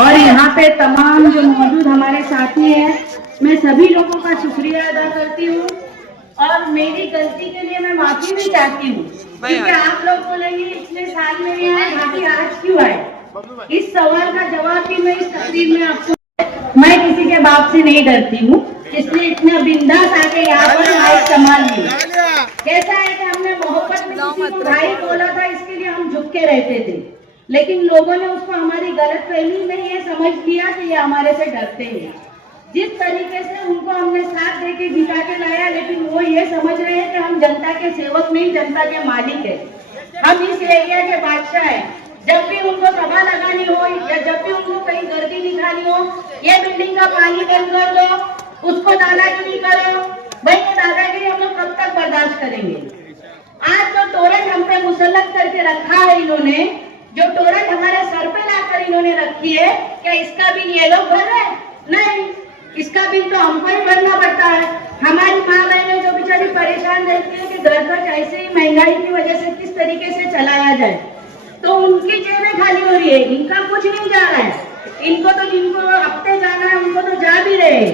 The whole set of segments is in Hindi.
और यहाँ पे तमाम जो मौजूद हमारे साथी हैं, मैं सभी लोगों का शुक्रिया अदा करती हूँ और मेरी गलती के लिए मैं माफी भी चाहती हूँ, क्योंकि आप लोग बोलेंगे इतने साल में आए, बाकी आज क्यों आए। इस सवाल का जवाब भी मैं इस तकरीर में आपको, मैं किसी के बाप से नहीं डरती हूँ, इसलिए इतना बिंदास आके यहाँ पर माइक संभाल ली। कैसा है कि हमने मोहब्बत में किसी को भाई बोला था, इसके लिए हम झुक के रहते थे, लेकिन लोगों ने उसको हमारी गलत फहमी में ये समझ लिया कि ये हमारे से डरते हैं। जिस तरीके से उनको हमने साथ देके जिता के लाया, लेकिन वो ये समझ रहे हैं कि हम जनता के सेवक नहीं, जनता के मालिक है, हम इस एरिया के बादशाह है। जब भी उनको सभा लगानी हो या जब भी उनको कहीं गर्दी दिखानी हो, ये बिल्डिंग का पानी बंद कर दो, उसको दादागिरी करो, भाई ये दादागिरी हम लोग कब तक बर्दाश्त करेंगे। आज जो तोरण हम पे मुसल्लत करके रखा है इन्होंने, जो तोरण हमारे सर पे लाकर इन्होंने रखी है, क्या इसका बिल ये लोग भर रहे? नहीं, इसका बिल तो हमको ही भरना पड़ता है। हमारी माँ बहनें जो बेचारी परेशान रहती है कि घर खर्च ऐसे ही महंगाई की वजह से किस तरीके से चलाया जाए, तो उनकी जेबें खाली हो रही है, इनका कुछ नहीं जा रहा है। इनको तो जिनको हफ्ते जाना है उनको तो जा भी रहे,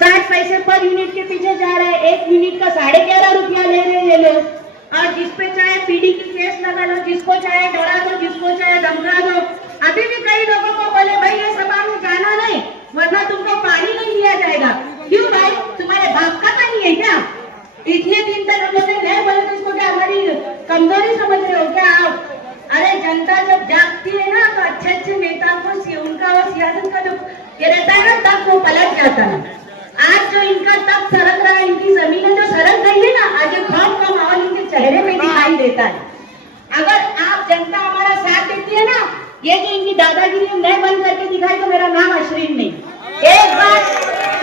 60 पैसे पर यूनिट के पीछे जा रहे हैं, 1 यूनिट का 11.5 रुपया ले रहे हैं ये लोग। और जिसपे चाहे पीडी की केस लगा लो, जिसको चाहे डरा दो, जिसको चाहे धमका दो। अभी भी कई लोगों को बोले भाई ये सभा में जाना नहीं, वरना तुमको पानी नहीं दिया जाएगा। क्यों भाई, तुम्हारे बाप का तो नहीं है क्या? इतने दिन तक हम लोग नहीं बोले तो इसको क्या हमारी कमजोरी समझ रहे हो क्या आप? अरे जनता जब जागती है ना, तो अच्छे अच्छे नेताओं को उनका और सियासत का जो ये रहता है ना, तब वो पलट जाता है। आज जो इनका तब सरक रहा है, इनकी जमीन जो सरक गई है ना, आज खौफ का माहौल इनके चेहरे में दिखाई देता है। अगर आप जनता हमारा साथ देती है ना, ये जो इनकी दादागिरी नहीं बंद करके दिखाई, तो मेरा नाम अशरीन नहीं। एक बात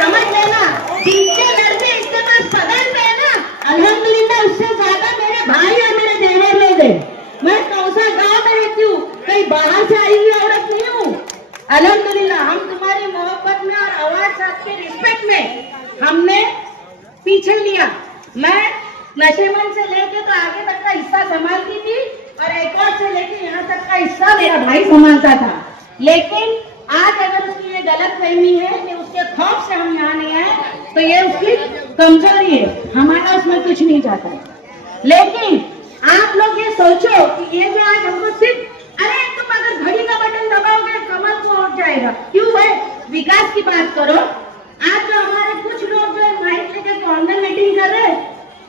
समझ लेना, जिनके घर में इसके पास पदर पे है ना, अल्हम्दुलिल्लाह उससे ज्यादा मेरे भाई और मेरे देवर लोग हैं। मैं कौसा गाँव में रहती हूँ, कहीं बाहर से आई हुई औरत नहीं हूँ। अल्हम्दुलिल्लाह हम तुम्हारी मोहब्बत में और आवाज आपके रिस्पेक्ट में हमने पीछे लिया। मैं नशेमंद से लेके तो आगे तक का हिस्सा संभालती थी, और एक और से लेके यहाँ तक का हिस्सा मेरा भाई संभालता था। लेकिन आज अगर उसकी ये गलत फहमी है कि उसके खौफ से हम यहाँ नहीं आए, तो ये उसकी कमजोरी है, हमारा उसमें कुछ नहीं जाता है। लेकिन आप लोग ये सोचो कि ये जो आज हमको सिर्फ, अरे तुम अगर घड़ी का बटन दबाओगे कमल को उठ जाएगा। क्यों भाई, विकास की बात करो। आज जो हमारे कुछ लोग जो माइक लेके कॉर्नर मीटिंग कर रहे हैं,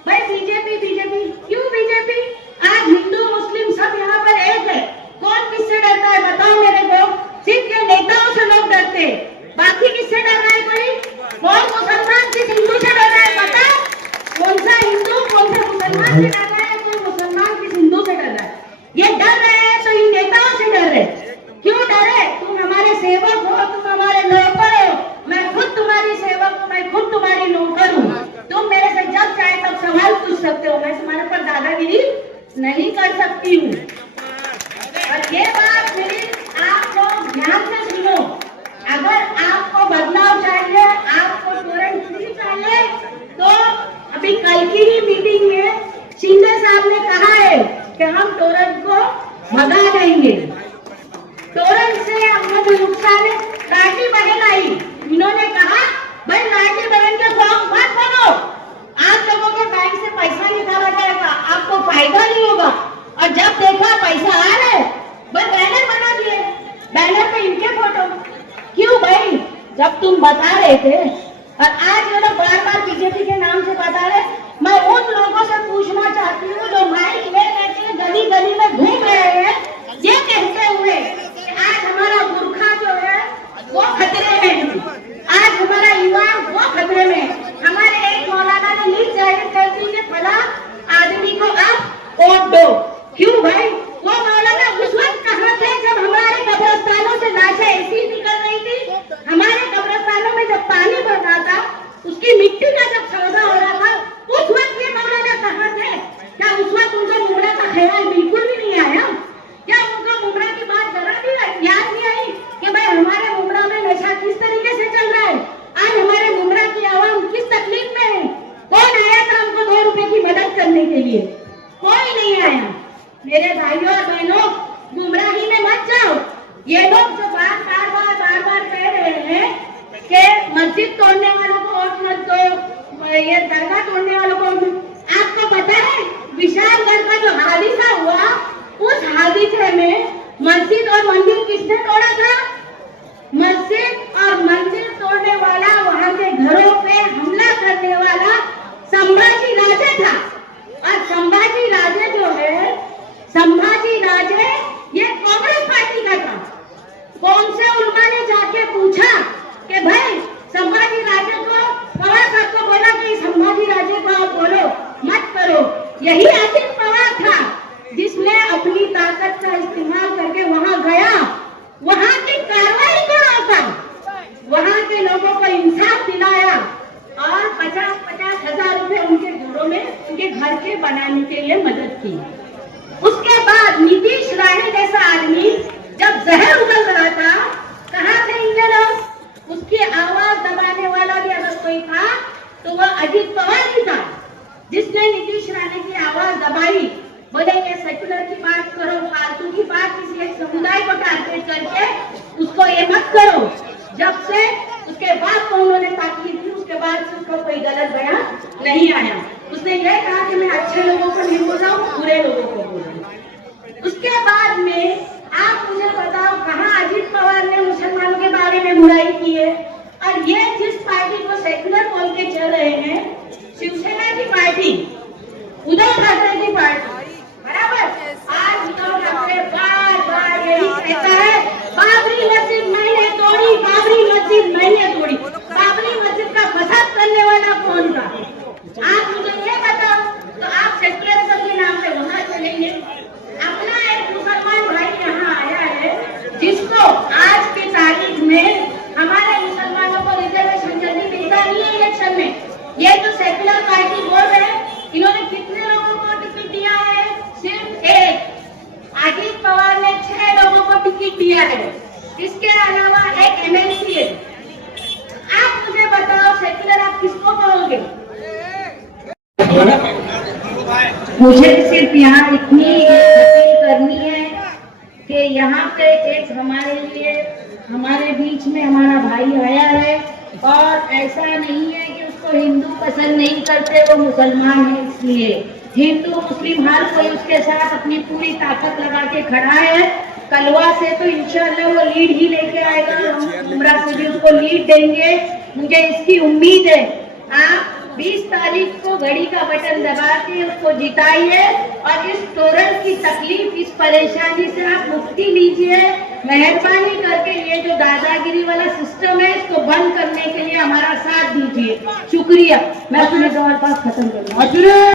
भाई बीजेपी बीजेपी क्यों बीजेपी? आज हिंदू मुस्लिम सब यहाँ पर एक है, कौन किससे डरता है बताओ मेरे को? सिर्फ ये नेताओं से लोग डरते हैं, बाकी किससे डर रहा है कोई? कौन मुसलमान किस हिंदू से डर रहा है बताओ? कौन सा हिंदू कौन सा मुसलमान से डर रहा है? कोई मुसलमान किस हिंदू से डर रहा है? ये डर रहे हैं तो इन नेताओं से डर रहे। क्यों डरे? तुम हमारे सेवक हो, तुम हमारे नौकर हो, मैं खुद तुम्हारी सेवक हूँ, मैं खुद तुम्हारी नौकर हूँ। तुम मेरे से जब चाहे तब सवाल पूछ सकते हो, मैं तुम्हारे पर दादागिरी नहीं कर सकती हूँ। और ये बात मेरी आप लोग ध्यान से सुनो, अगर आपको बदलाव चाहिए, आपको तुरंत फ्री चाहिए, तो अभी कल की ही मीटिंग में शिंदे साहब ने कहा है कि हम तोरण को भगा देंगे। तोरण से हमने जो नुकसान है, लाठी बहन आई, इन्होंने कहा भाई लाठी बहन के फॉर्म मत भरो, आप लोगों के बैंक से पैसा निकाला जाएगा, आपको फायदा नहीं होगा। और जब देखा पैसा आ रहा है, भाई बैनर बना दिए, बैनर पे इनके फोटो। क्यों भाई, जब तुम बता रहे थे, और आज ये लोग बार बार बीजेपी के नाम से बता रहे, मैं उन लोगों से पूछना चाहती हूँ जो माइक ले लेके गली गली में घूम रहे हैं, ये कहते हुए कि आज हमारा मूर्खा जो है वो खतरे में है, आज हमारा ईमान वो खतरे में। हमारे एक मौलाना ने लीड जाहिर कर दी कि फला आदमी को आप वोट दो। क्यों भाई, वो मौलाना उस वक्त कहाँ थे जब हमारे कब्रिस्तानों से लाशें ऐसी निकल रही थी? हमारे कब्रिस्तानों में जब पानी भर रहा था, उसकी मिट्टी का जब सौदा हो रहा था, उस वक्त ये मौलाना कहाँ थे? क्या उस वक्त उनको मुमरा का ख्याल बिल्कुल भी नहीं आया? क्या उनको मुमरा की बात जरा भी याद नहीं आई कि भाई हमारे मुमरा में नशा किस तरीके से चल रहा है? आज हमारे मुमरा की आवाम किस तकलीफ में है? कौन आया था हमको 2 रुपए की मदद करने के लिए? कोई नहीं आया। मेरे भाइयों और बहनों, गुमराही में मत जाओ। ये लोग जो बार बार मस्जिद तोड़ने वालों को वोट मत दो, ये दरगाह तोड़ने वालों को वोट मत। आपको पता है विशालगढ़ का जो हादसा हुआ, उस हादसे में मस्जिद और मंदिर किसने तोड़ा था? मस्जिद और मंदिर तोड़ने वाला, वहां के घरों पे हमला करने वाला संभाजी राजे था। और संभाजी राजे जो है, संभाजी राजे ये कांग्रेस पार्टी का था। कौन से उलमा ने जाके पूछा कि भाई संभाजी राजे को, पवार साहब को बोला कि संभाजी राजे को आप बोलो मत करो। यही अजित पवार था जिसने अपनी ताकत का इस्तेमाल करके वहां गया, वहां की कार्रवाई को रोका, वहां के लोगों को इंसाफ दिलाया और 50-50 हजार रुपए उनके घरों में, उनके घर के बनाने के लिए मदद की। उसके बाद नीतीश राणे जैसा आदमी जब जहर उगल रहा था, कहाँ थे ये लोग? उसकी आवाज दबाने वाला भी अगर कोई था तो वह अजित पवार ही था, जिसने नीतीश राणे की आवाज दबाई। बोले कि सेक्युलर की बात करो, फालतू की बात किसी एक समुदाय को टारगेट करके उसको ये मत करो। जब से उसके बाद को उन्होंने ताकीद की, उसके बाद से उसका कोई गलत बयान नहीं आया। उसने ये कहा कि मैं अच्छे लोगों को नहीं बोल रहा हूँ, बुरे लोगों को बोल रहा हूँ। उसके बाद में आप मुझे बताओ कहाँ अजित पवार ने मुसलमानों के बारे में बुराई की है? और ये जिस पार्टी को सेक्युलर बोल के चल रहे हैं, शिवसेना की पार्टी, उद्धव ठाकरे की पार्टी, बराबर। आज उद्धव ठाकरे बार-बार यही कहता है बाबरी मस्जिद मैंने तोड़ी, बाबरी मस्जिद मैंने तोड़ी। बाबरी मस्जिद का फसाद करने वाला कौन था? आप मुझे ये बताओ। तो आप सेक्युलरिज्म के नाम पे वहां चलेंगे। अपना एक मुसलमान भाई यहाँ आया है जिसको आज की तारीख में हमारे मुसलमानों को रिजर्वेशन जल्दी मिलता नहीं है इलेक्शन में। ये जो सेक्युलर पार्टी बोल रहे हैं, इन्होंने कितने लोगों को टिकट दिया है? सिर्फ एक। अजित पवार ने 6 लोगों को टिकट दिया है, इसके अलावा एक एमएलसी है। आप मुझे बताओ सेक्युलर आप किसको कहोगे? मुझे सिर्फ यहाँ इतनी अपील करनी है कि यहाँ पे एक हमारे लिए, हमारे बीच में हमारा भाई आया है और ऐसा नहीं है कि उसको हिंदू पसंद नहीं करते, वो मुसलमान है इसलिए। हिंदू मुस्लिम हर कोई उसके साथ अपनी पूरी ताकत लगा के खड़ा है। कलवा से तो इंशाल्लाह वो लीड ही लेके आएगा, हम उमरा से भी उसको लीड देंगे, मुझे इसकी उम्मीद है। आप 20 तारीख को घड़ी का बटन दबा के उसको जिताइए और इस तोरण की तकलीफ, इस परेशानी से आप मुक्ति लीजिए। मेहरबानी करके ये जो दादागिरी वाला सिस्टम है इसको बंद करने के लिए हमारा साथ दीजिए। शुक्रिया। मैं अपने सवाल पास खत्म करूँगा।